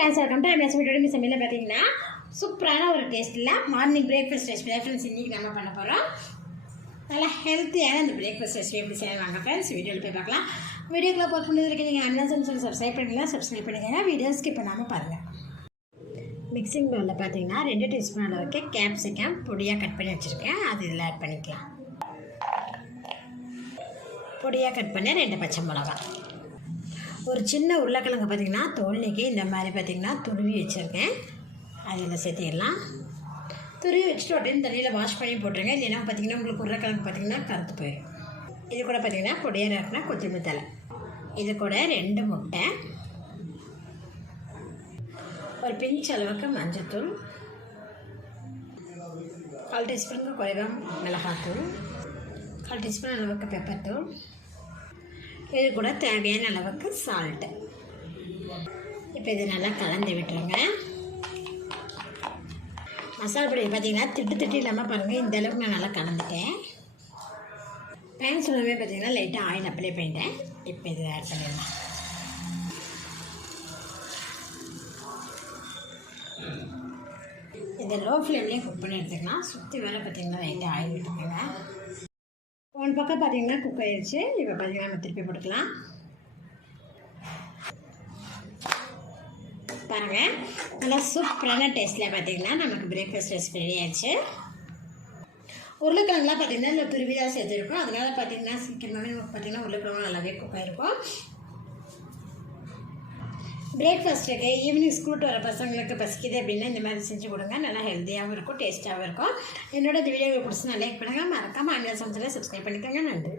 Friends welcome to MS video சமையலில் பார்த்தீங்கன்னா சூப்பரான ஒரு டேஸ்ட்டில் மார்னிங் பிரேக்ஃபாஸ்ட் ரெசிபி ஃப்ரெண்ட்ஸ் இன்றைக்கி நம்ம பண்ண போகிறோம். நல்லா ஹெல்த்தியான இந்த பிரேக்ஃபாஸ்ட் ரெசிபி எப்படி செய்யலாம் வாங்க ஃப்ரெண்ட்ஸ் வீடியோவில் போய் பார்க்கலாம். வீடியோக்குள்ளே போட்டு பண்ணிட்டு நீங்கள் அண்ணன் சொல்லி சப்ஸ்கிரைப் பண்ணிக்கலாம். சப்ஸ்கிரைப் பண்ணிக்கோங்க. வீடியோ ஸ்கிப் பண்ணாமல் பாருங்கள். மிக்சிங் பவுலில் பார்த்தீங்கன்னா 2 டீஸ்பூன் அளவுக்கு கேப்சிகம் பொடியாக கட் பண்ணி வச்சுருக்கேன். அது இதில் ஆட் பண்ணிக்கலாம். பொடியாக கட் பண்ண 2 பச்சை மிளகா, ஒரு சின்ன உருளைக்கிழங்கு பார்த்திங்கன்னா தோல் நீக்கி இந்த மாதிரி பார்த்திங்கன்னா துருவி வச்சுருக்கேன். அதில் சேர்த்திடலாம். துருவி வச்சுட்டு உடனே தண்ணியில் வாஷ் பண்ணி போட்டுருங்க. இல்லைன்னா பார்த்திங்கன்னா உங்களுக்கு உருளைக்கிழங்கு பார்த்திங்கன்னா கருத்து போயிடும். இது கூட பார்த்திங்கன்னா பொடியாக இருக்குன்னா கொத்தமல்லி தழை, இது கூட 2 முட்டை, ஒரு பிஞ்ச் அளவுக்கு மஞ்சத்தூள், 1/4 டீஸ்பூனுக்கு குறைவாக மிளகாத்தூள், 1/4 டீஸ்பூன் அளவுக்கு பெப்பர் தூள், இது கூட தேவையான அளவுக்கு சால்ட்டு. இப்போ இது நல்லா கலந்து விட்டுருங்க. மசாலா பொடி பார்த்திங்கன்னா திட்டு இல்லாமல் பாருங்கள். இந்த அளவுக்கு நான் நல்லா கலந்துட்டேன். பேன் சொல்லவே பார்த்திங்கன்னா லைட்டாக ஆயில் அப்ளை பண்ணிட்டேன். இப்போ இது ஆட் பண்ணிடலாம். இதை லோ ஃப்ளேம்லேயே குக் பண்ணி எடுத்துக்கலாம். சுற்றி வேலை பார்த்திங்கன்னா லைட்டாக ஆயில் விட்டுக்கோங்க. ஒன் பக்கம் பார்த்திங்கன்னா குக் ஆகிடுச்சு. இப்போ பார்த்திங்கன்னா நம்ம திருப்பி போட்டுக்கலாம். பாருங்கள், நல்லா சூப்பரான டேஸ்ட்டில் பார்த்திங்கன்னா நமக்கு பிரேக்ஃபாஸ்ட் ரெசிபி ரெடி ஆகிடுச்சு. உருளைக்கிழங்குலாம் பார்த்திங்கன்னா இல்லை துருவி தான் சேர்த்துருக்கோம். அதனால் பார்த்திங்கன்னா சீக்கிரமாகவே நமக்கு பார்த்திங்கன்னா உருளைக்கிழங்கு நல்லாவே குக் ஆகிருக்கும். பிரேக்ஃபாஸ்ட்டுக்கு ஈவினிங் ஸ்கூல் வர பசங்களுக்கு பசிக்குது அப்படின்னா இந்த மாதிரி செஞ்சு கொடுங்க. நல்லா ஹெல்த்தியாகவும் இருக்கும், டேஸ்ட்டாகவும் இருக்கும். என்னோட இந்த வீடியோ பிடிச்சி லைக் பண்ணுங்கள். மறக்காமல் அண்ணன் சமைச்சல சப்ஸ்கிரைப் பண்ணிக்கோங்க. நன்றி.